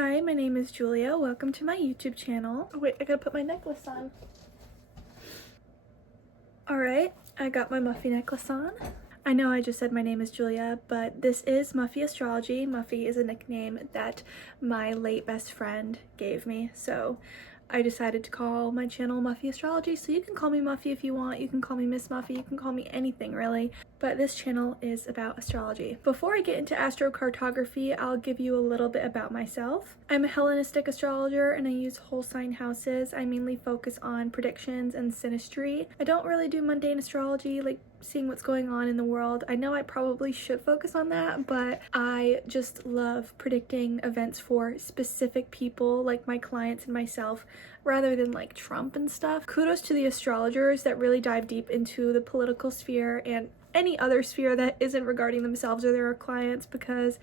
Hi, my name is Julia. Welcome to my YouTube channel. Oh wait, I gotta put my necklace on. Alright, I got my Muffy necklace on. I know I just said my name is Julia, but this is Muffyastrology. Muffy is a nickname that my late best friend gave me, so I decided to call my channel Muffyastrology. So you can call me Muffy if you want, you can call me Miss Muffy, you can call me anything really, but this channel is about astrology. Before I get into astrocartography, I'll give you a little bit about myself. I'm a Hellenistic astrologer and I use whole sign houses. I mainly focus on predictions and synastry. I don't really do mundane astrology, like seeing what's going on in the world. I know I probably should focus on that, but I just love predicting events for specific people, like my clients and myself, rather than like Trump and stuff. Kudos to the astrologers that really dive deep into the political sphere and any other sphere that isn't regarding themselves or their clients, because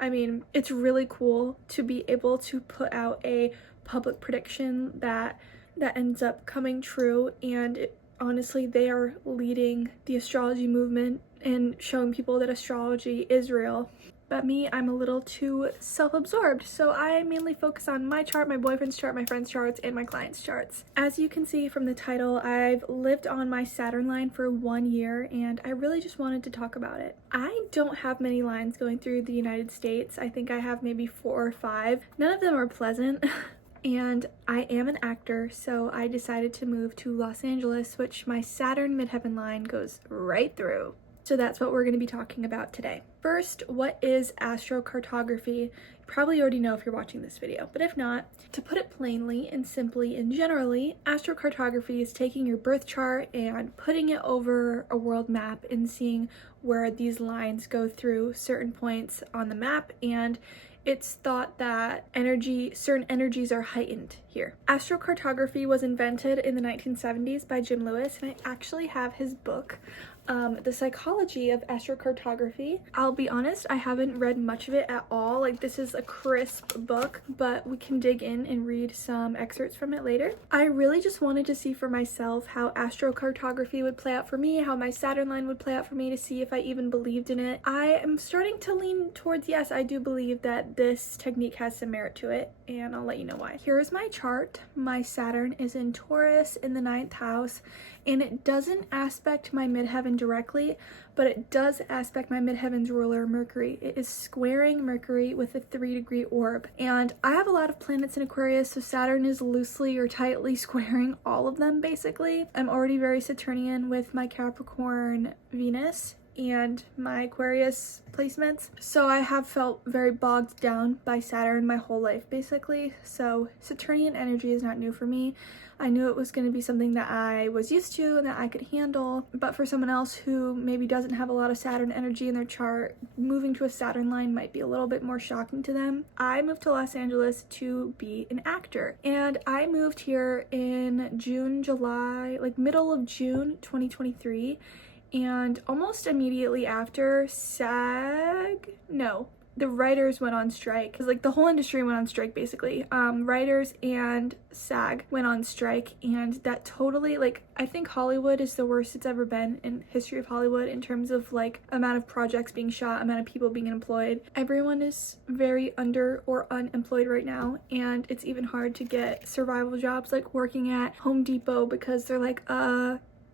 I mean, it's really cool to be able to put out a public prediction that ends up coming true, and honestly, they are leading the astrology movement and showing people that astrology is real. But me, I'm a little too self-absorbed, so I mainly focus on my chart, my boyfriend's chart, my friend's charts, and my clients' charts. As you can see from the title, I've lived on my Saturn line for 1 year, and I really just wanted to talk about it. I don't have many lines going through the United States. I think I have maybe 4 or 5. None of them are pleasant. And I am an actor, so I decided to move to Los Angeles, which my Saturn midheaven line goes right through. So that's what we're going to be talking about today. First, what is astrocartography? You probably already know if you're watching this video, but if not, to put it plainly and simply and generally, astrocartography is taking your birth chart and putting it over a world map and seeing where these lines go through certain points on the map, and it's thought that certain energies are heightened here. Astrocartography was invented in the 1970s by Jim Lewis, and I actually have his book, The Psychology of Astrocartography. I'll be honest, I haven't read much of it at all. Like, this is a crisp book, but we can dig in and read some excerpts from it later. I really just wanted to see for myself how astrocartography would play out for me, how my Saturn line would play out for me, to see if I even believed in it. I am starting to lean towards yes, I do believe that this technique has some merit to it, and I'll let you know why. Here's my chart. My Saturn is in Taurus in the 9th house, and it doesn't aspect my midheaven directly, but it does aspect my midheaven's ruler, Mercury. It is squaring Mercury with a 3-degree orb, and I have a lot of planets in Aquarius, so Saturn is loosely or tightly squaring all of them, basically. I'm already very Saturnian with my Capricorn Venus and my Aquarius placements, so I have felt very bogged down by Saturn my whole life, basically. So Saturnian energy is not new for me. I knew it was going to be something that I was used to and that I could handle, but for someone else who maybe doesn't have a lot of Saturn energy in their chart, moving to a Saturn line might be a little bit more shocking to them. I moved to Los Angeles to be an actor, and I moved here in July, like middle of June 2023, and almost immediately after the writers went on strike, because like the whole industry went on strike basically. Writers and SAG went on strike, and that totally, like, I think Hollywood is the worst it's ever been in history of Hollywood in terms of like amount of projects being shot, amount of people being employed. Everyone is very under or unemployed right now, and it's even hard to get survival jobs like working at Home Depot, because they're like,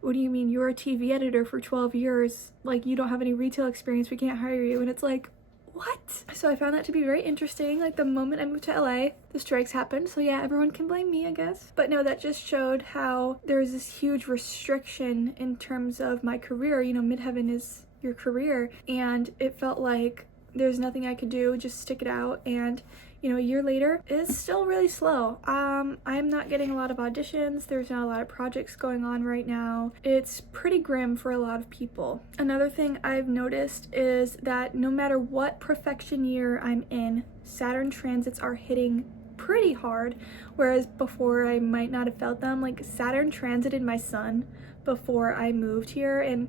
what do you mean? You're a TV editor for 12 years. Like, you don't have any retail experience. We can't hire you. And it's like, what? So I found that to be very interesting. Like, the moment I moved to LA, the strikes happened. So yeah, everyone can blame me, I guess. But no, that just showed how there's this huge restriction in terms of my career. You know, midheaven is your career. And it felt like there's nothing I could do, just stick it out. And you know, a year later, it's still really slow. I'm not getting a lot of auditions. There's not a lot of projects going on right now. It's pretty grim for a lot of people. Another thing I've noticed is that no matter what profection year I'm in, Saturn transits are hitting pretty hard, whereas before I might not have felt them. Like, Saturn transited my sun before I moved here, and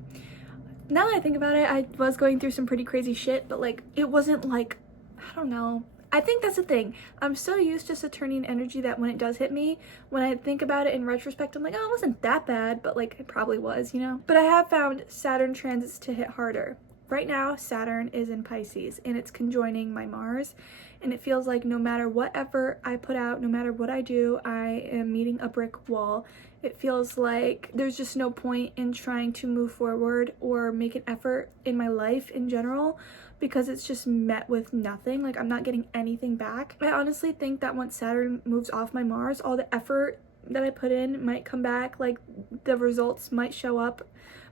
now that I think about it, I was going through some pretty crazy shit, but like, it wasn't like, I don't know. I think that's the thing. I'm so used to Saturnian energy that when it does hit me, when I think about it in retrospect, I'm like, oh, it wasn't that bad, but like, it probably was, you know? But I have found Saturn transits to hit harder. Right now, Saturn is in Pisces and it's conjoining my Mars, and it feels like no matter what effort I put out, no matter what I do, I am meeting a brick wall. It feels like there's just no point in trying to move forward or make an effort in my life in general, because it's just met with nothing. Like, I'm not getting anything back. I honestly think that once Saturn moves off my Mars, all the effort that I put in might come back, like the results might show up,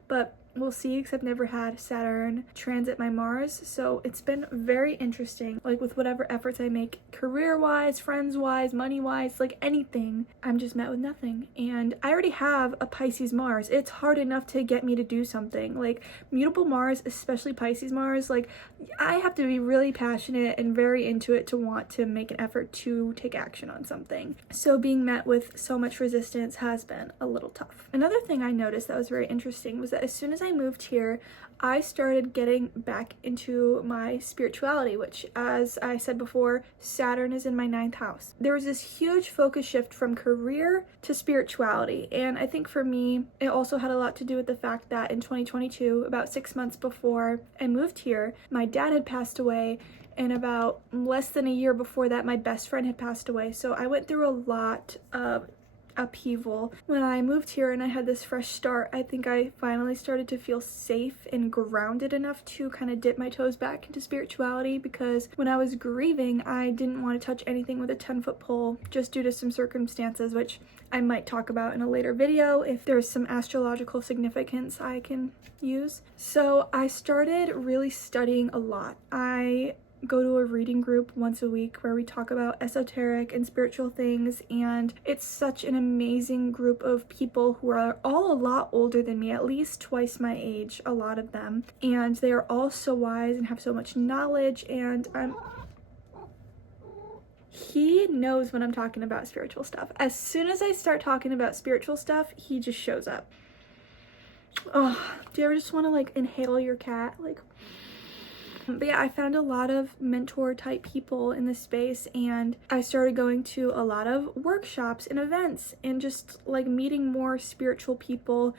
but we'll see, because I've never had Saturn transit my Mars. So it's been very interesting, like with whatever efforts I make career-wise, friends-wise, money-wise, like anything, I'm just met with nothing. And I already have a Pisces Mars. It's hard enough to get me to do something. Like mutable Mars, especially Pisces Mars, like I have to be really passionate and very into it to want to make an effort to take action on something. So being met with so much resistance has been a little tough. Another thing I noticed that was very interesting was that as soon as I moved here, I started getting back into my spirituality, which, as I said before, Saturn is in my 9th house. There was this huge focus shift from career to spirituality, and I think for me, it also had a lot to do with the fact that in 2022, about 6 months before I moved here, my dad had passed away, and about less than a year before that, my best friend had passed away. So I went through a lot of upheaval. When I moved here and I had this fresh start, I think I finally started to feel safe and grounded enough to kind of dip my toes back into spirituality, because when I was grieving, I didn't want to touch anything with a 10-foot pole just due to some circumstances, which I might talk about in a later video if there's some astrological significance I can use. So I started really studying a lot. I go to a reading group once a week where we talk about esoteric and spiritual things, and it's such an amazing group of people who are all a lot older than me, at least twice my age, a lot of them, and they are all so wise and have so much knowledge. And he knows when I'm talking about spiritual stuff. As soon as I start talking about spiritual stuff, he just shows up. Oh, do you ever just want to like inhale your cat? Like, but yeah, I found a lot of mentor type people in this space, and I started going to a lot of workshops and events and just like meeting more spiritual people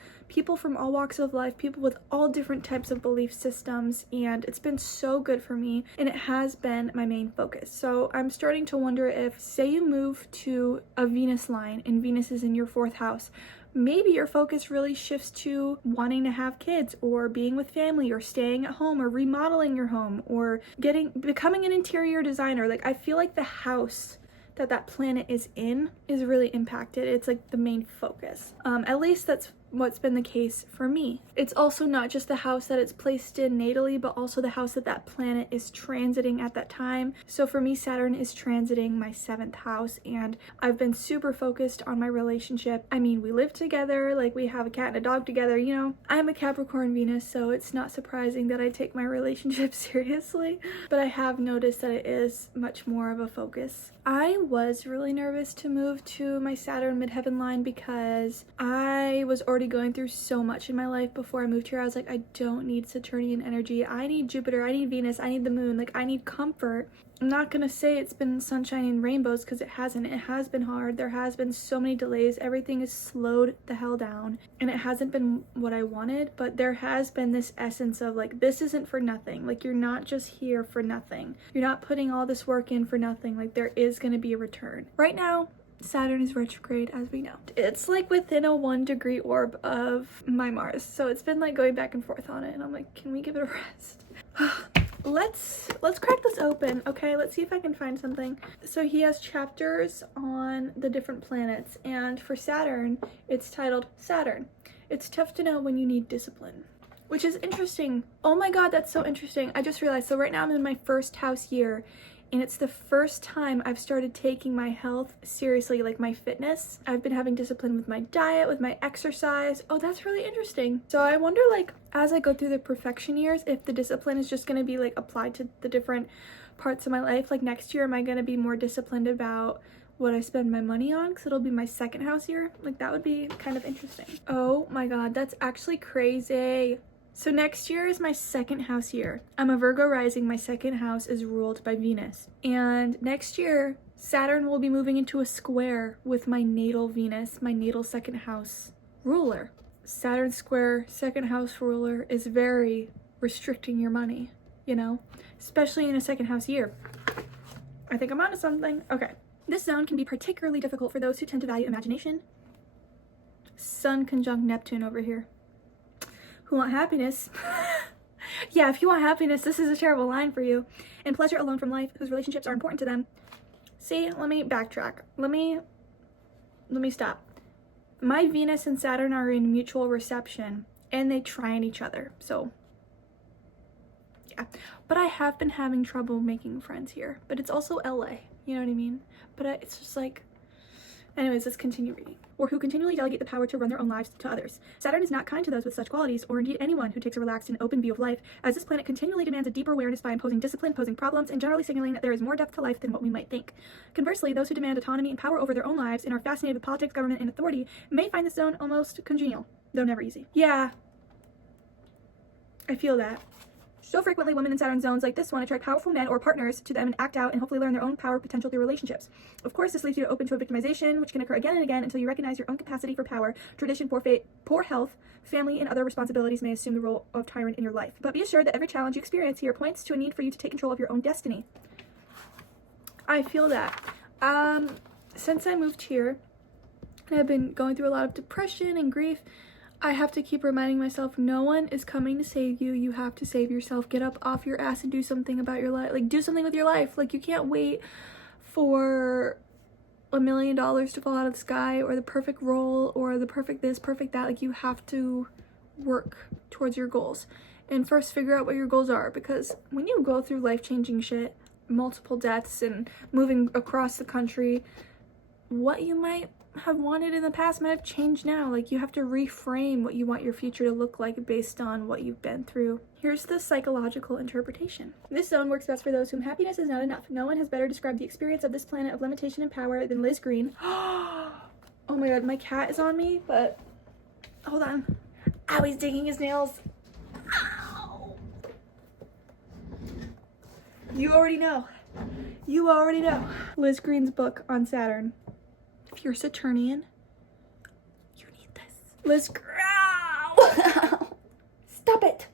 from all walks of life, people with all different types of belief systems, and it's been so good for me, and it has been my main focus. So I'm starting to wonder if, say you move to a Venus line and Venus is in your 4th house, maybe your focus really shifts to wanting to have kids or being with family or staying at home or remodeling your home or becoming an interior designer. Like, I feel like the house that planet is in is really impacted. It's like the main focus. At least that's what's been the case for me. It's also not just the house that it's placed in natally, but also the house that planet is transiting at that time. So for me, Saturn is transiting my 7th house, and I've been super focused on my relationship. I mean, we live together, like we have a cat and a dog together, you know. I'm a Capricorn Venus, so it's not surprising that I take my relationship seriously, but I have noticed that it is much more of a focus. I was really nervous to move to my Saturn midheaven line because I was already going through so much in my life before I moved here. I was like, I don't need Saturnian energy. I need Jupiter, I need Venus, I need the moon, like I need comfort. I'm not gonna say it's been sunshine and rainbows, because it hasn't. It has been hard. There has been so many delays. Everything is slowed the hell down, and it hasn't been what I wanted, but there has been this essence of like, this isn't for nothing. Like, you're not just here for nothing. You're not putting all this work in for nothing. Like, there is gonna be a return. Right now, Saturn is retrograde, as we know. It's like within a 1-degree orb of my Mars, so it's been like going back and forth on it, and I'm like, can we give it a rest? Let's crack this open, okay? Let's see if I can find something. So he has chapters on the different planets, and for Saturn, it's titled Saturn. It's tough to know when you need discipline, which is interesting. Oh my god, that's so interesting. I just realized, so right now I'm in my 1st house year, and it's the first time I've started taking my health seriously, like my fitness. I've been having discipline with my diet, with my exercise. Oh, that's really interesting. So I wonder, like, as I go through the perfection years, if the discipline is just gonna be like applied to the different parts of my life. Like next year, am I gonna be more disciplined about what I spend my money on, because it'll be my 2nd house year? Like, that would be kind of interesting. Oh my god, that's actually crazy. So next year is my 2nd house year. I'm a Virgo rising. My 2nd house is ruled by Venus. And next year, Saturn will be moving into a square with my natal Venus, my natal 2nd house ruler. Saturn square 2nd house ruler is very, restricting your money, you know, especially in a second house year. I think I'm onto something. Okay. This zone can be particularly difficult for those who tend to value imagination. Sun conjunct Neptune over here. Who want happiness? Yeah, if you want happiness, this is a terrible line for you. And pleasure alone from life, whose relationships are important to them. See, let me backtrack. Let me stop. My Venus and Saturn are in mutual reception, and they trine each other, so yeah. But I have been having trouble making friends here, but it's also LA, you know what I mean? But it's just like, anyways, let's continue reading. Or who continually delegate the power to run their own lives to others. Saturn is not kind to those with such qualities, or indeed anyone who takes a relaxed and open view of life, as this planet continually demands a deeper awareness by imposing discipline, posing problems, and generally signaling that there is more depth to life than what we might think. Conversely, those who demand autonomy and power over their own lives and are fascinated with politics, government, and authority may find this zone almost congenial, though never easy. Yeah, I feel that. So frequently, women in Saturn zones like this one attract powerful men or partners to them and act out and hopefully learn their own power potential through relationships. Of course, this leaves you open to a victimization, which can occur again and again until you recognize your own capacity for power. Tradition, poor fate, poor health, family, and other responsibilities may assume the role of tyrant in your life. But be assured that every challenge you experience here points to a need for you to take control of your own destiny. I feel that. Since I moved here, and I've been going through a lot of depression and grief, I have to keep reminding myself, no one is coming to save you. You have to save yourself. Get up off your ass and do something about your life. Like, do something with your life. Like, you can't wait for $1 million to fall out of the sky, or the perfect role, or the perfect this, perfect that. Like, you have to work towards your goals. And first figure out what your goals are, because when you go through life-changing shit, multiple deaths and moving across the country, what you might have wanted in the past might have changed now. Like, you have to reframe what you want your future to look like based on what you've been through. Here's the psychological interpretation. This zone works best for those whom happiness is not enough. No one has better described the experience of this planet of limitation and power than Liz Green. Oh my god, my cat is on me, but hold on. Ow, he's digging his nails. Ow. You already know. You already know. Liz Green's book on Saturn. If you're Saturnian, you need this. Liz, stop it.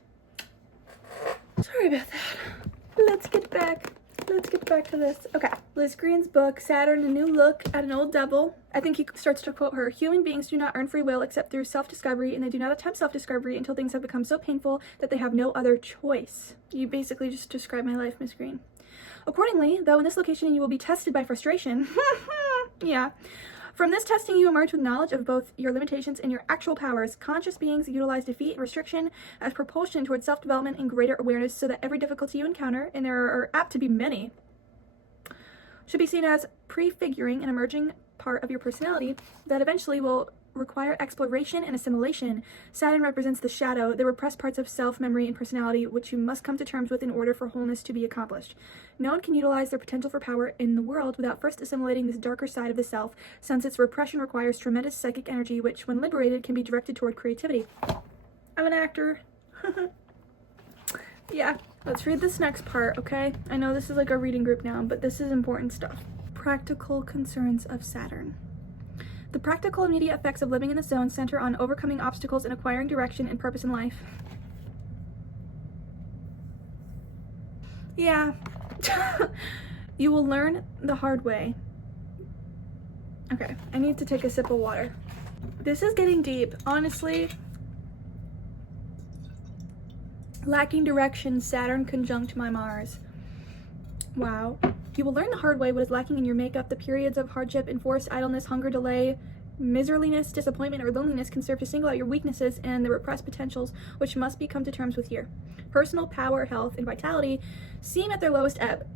Sorry about that. Let's get back to this. Okay, Liz Green's book, Saturn, A New Look at an Old Devil. I think he starts to quote her, human beings do not earn free will except through self-discovery, and they do not attempt self-discovery until things have become so painful that they have no other choice. You basically just described my life, Miss Green. Accordingly, though in this location you will be tested by frustration, yeah. From this testing, you emerge with knowledge of both your limitations and your actual powers. Conscious beings utilize defeat and restriction as propulsion towards self-development and greater awareness, so that every difficulty you encounter, and there are apt to be many, should be seen as prefiguring an emerging part of your personality that eventually will require exploration and assimilation. Saturn represents the shadow, the repressed parts of self, memory, and personality, which you must come to terms with in order for wholeness to be accomplished. No one can utilize their potential for power in the world without first assimilating this darker side of the self, since its repression requires tremendous psychic energy, which, when liberated, can be directed toward creativity. I'm an actor. Yeah, let's read this next part, okay? I know this is like a reading group now, but this is important stuff. Practical concerns of Saturn. The practical immediate effects of living in the zone center on overcoming obstacles and acquiring direction and purpose in life. Yeah. You will learn the hard way. Okay, I need to take a sip of water. This is getting deep, honestly. Lacking direction, Saturn conjunct my Mars. Wow. You will learn the hard way what is lacking in your makeup. The periods of hardship, enforced idleness, hunger, delay, miserliness, disappointment, or loneliness can serve to single out your weaknesses and the repressed potentials which must be come to terms with here. Personal power, health, and vitality seem at their lowest ebb.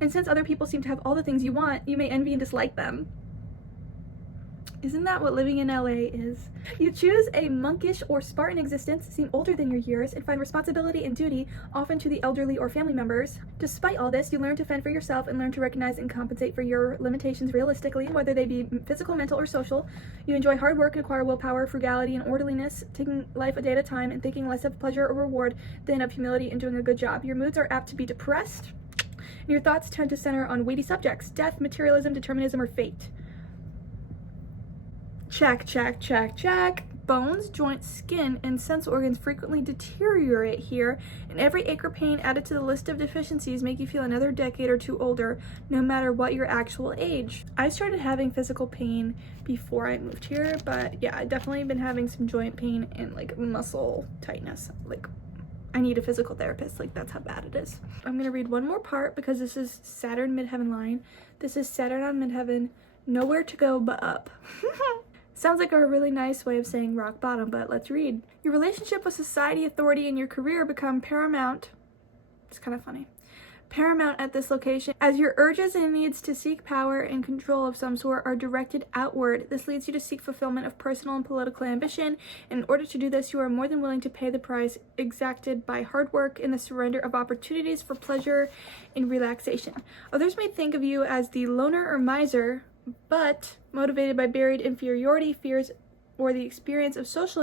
And since other people seem to have all the things you want, you may envy and dislike them. Isn't that what living in LA is? You choose a monkish or Spartan existence, seem older than your years, and find responsibility and duty, often to the elderly or family members. Despite all this, you learn to fend for yourself and learn to recognize and compensate for your limitations realistically, whether they be physical, mental, or social. You enjoy hard work and acquire willpower, frugality, and orderliness, taking life a day at a time and thinking less of pleasure or reward than of humility and doing a good job. Your moods are apt to be depressed, and your thoughts tend to center on weighty subjects, death, materialism, determinism, or fate. Check, check, check, check. Bones, joints, skin, and sense organs frequently deteriorate here, and every ache or pain added to the list of deficiencies make you feel another decade or two older, no matter what your actual age. I started having physical pain before I moved here, but yeah, I've definitely been having some joint pain and like muscle tightness. Like, I need a physical therapist. Like, that's how bad it is. I'm gonna read one more part because this is Saturn midheaven line. This is Saturn on midheaven, nowhere to go but up. Sounds like a really nice way of saying rock bottom, but let's read. Your relationship with society, authority, and your career become paramount. It's kind of funny. Paramount at this location, as your urges and needs to seek power and control of some sort are directed outward. This leads you to seek fulfillment of personal and political ambition. In order to do this, you are more than willing to pay the price exacted by hard work and the surrender of opportunities for pleasure and relaxation. Others may think of you as the loner or miser, but motivated by buried inferiority, fears, or the experience of social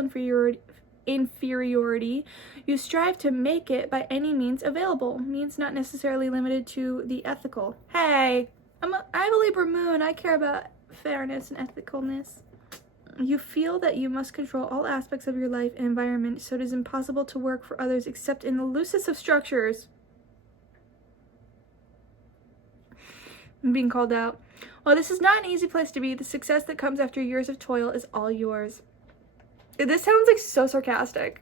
inferiority, you strive to make it by any means available, means not necessarily limited to the ethical. Hey, I have a Libra moon. I care about fairness and ethicalness. You feel that you must control all aspects of your life and environment, so it is impossible to work for others except in the loosest of structures. I'm being called out. While this is not an easy place to be, the success that comes after years of toil is all yours. This sounds like so sarcastic.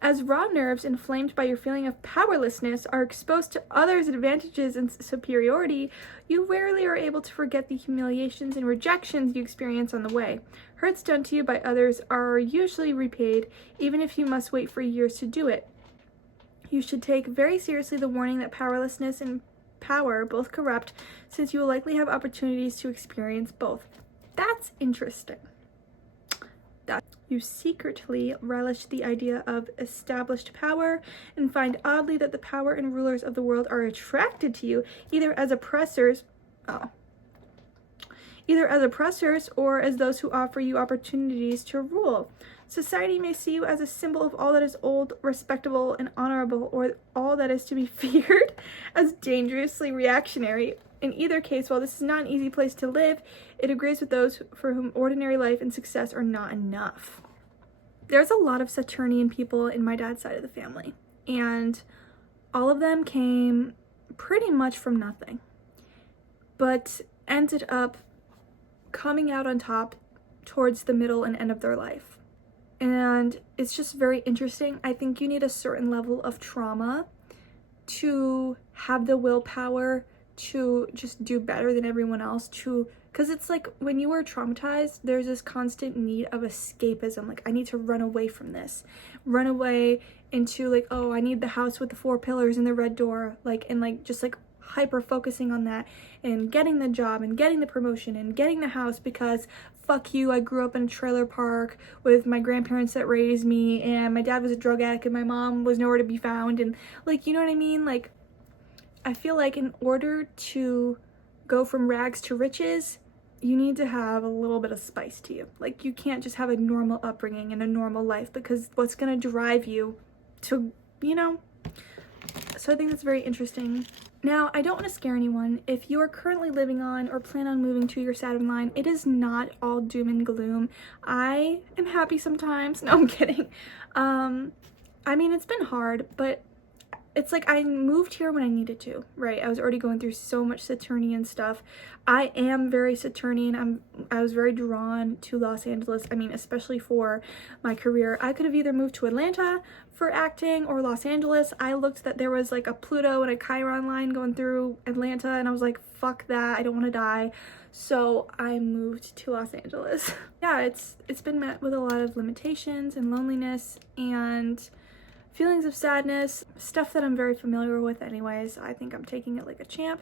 As raw nerves inflamed by your feeling of powerlessness are exposed to others' advantages and superiority, you rarely are able to forget the humiliations and rejections you experience on the way. Hurts done to you by others are usually repaid, even if you must wait for years to do it. You should take very seriously the warning that powerlessness and power both corrupt, since you will likely have opportunities to experience both. That's interesting. That you secretly relish the idea of established power and find oddly that the power and rulers of the world are attracted to you either as oppressors or as those who offer you opportunities to rule. Society may see you as a symbol of all that is old, respectable, and honorable, or all that is to be feared as dangerously reactionary. In either case, while this is not an easy place to live, it agrees with those for whom ordinary life and success are not enough. There's a lot of Saturnian people in my dad's side of the family, and all of them came pretty much from nothing, but ended up coming out on top towards the middle and end of their life. And it's just very interesting. I think you need a certain level of trauma to have the willpower to just do better than everyone else, because it's like when you are traumatized, there's this constant need of escapism. Like, I need to run away from this, run away into like, oh, I need the house with the 4 pillars and the red door, like, and like just like hyper focusing on that and getting the job and getting the promotion and getting the house, because fuck you, I grew up in a trailer park with my grandparents that raised me, and my dad was a drug addict and my mom was nowhere to be found, and like, you know what I mean? Like, I feel like in order to go from rags to riches, you need to have a little bit of spice to you. Like, you can't just have a normal upbringing and a normal life, because what's gonna drive you to, you know? So I think that's very interesting. Now, I don't want to scare anyone. If you are currently living on or plan on moving to your Saturn line, it is not all doom and gloom. I am happy sometimes. No, I'm kidding. I mean, it's been hard, but it's like I moved here when I needed to, right? I was already going through so much Saturnian stuff. I am very Saturnian. I was very drawn to Los Angeles. I mean, especially for my career. I could have either moved to Atlanta for acting or Los Angeles. I looked that there was like a Pluto and a Chiron line going through Atlanta, and I was like, fuck that, I don't want to die. So I moved to Los Angeles. Yeah, it's been met with a lot of limitations and loneliness and feelings of sadness, stuff that I'm very familiar with anyways. I think I'm taking it like a champ,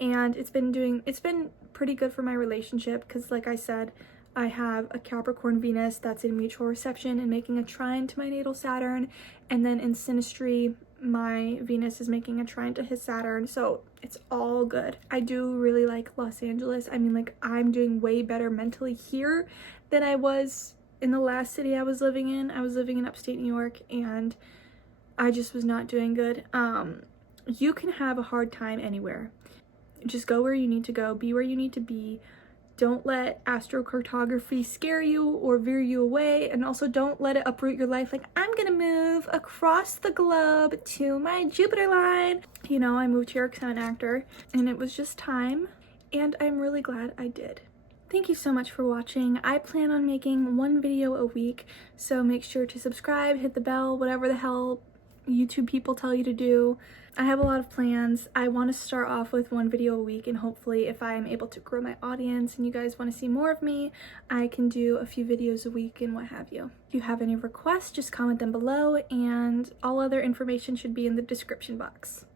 and it's been pretty good for my relationship, because like I said, I have a Capricorn Venus that's in mutual reception and making a trine to my natal Saturn, and then in synastry my Venus is making a trine to his Saturn, so it's all good. I do really like Los Angeles. I mean, like, I'm doing way better mentally here than I was in the last city I was living in. I was living in upstate New York, and I just was not doing good. You can have a hard time anywhere. Just go where you need to go, be where you need to be. Don't let astrocartography scare you or veer you away, and also don't let it uproot your life. Like, I'm gonna move across the globe to my Jupiter line. You know, I moved here because I'm an actor, and it was just time, and I'm really glad I did. Thank you so much for watching. I plan on making one video a week, so make sure to subscribe, hit the bell, whatever the hell YouTube people tell you to do. I have a lot of plans. I want to start off with one video a week, and hopefully if I'm able to grow my audience and you guys want to see more of me, I can do a few videos a week and what have you. If you have any requests, just comment them below, and all other information should be in the description box.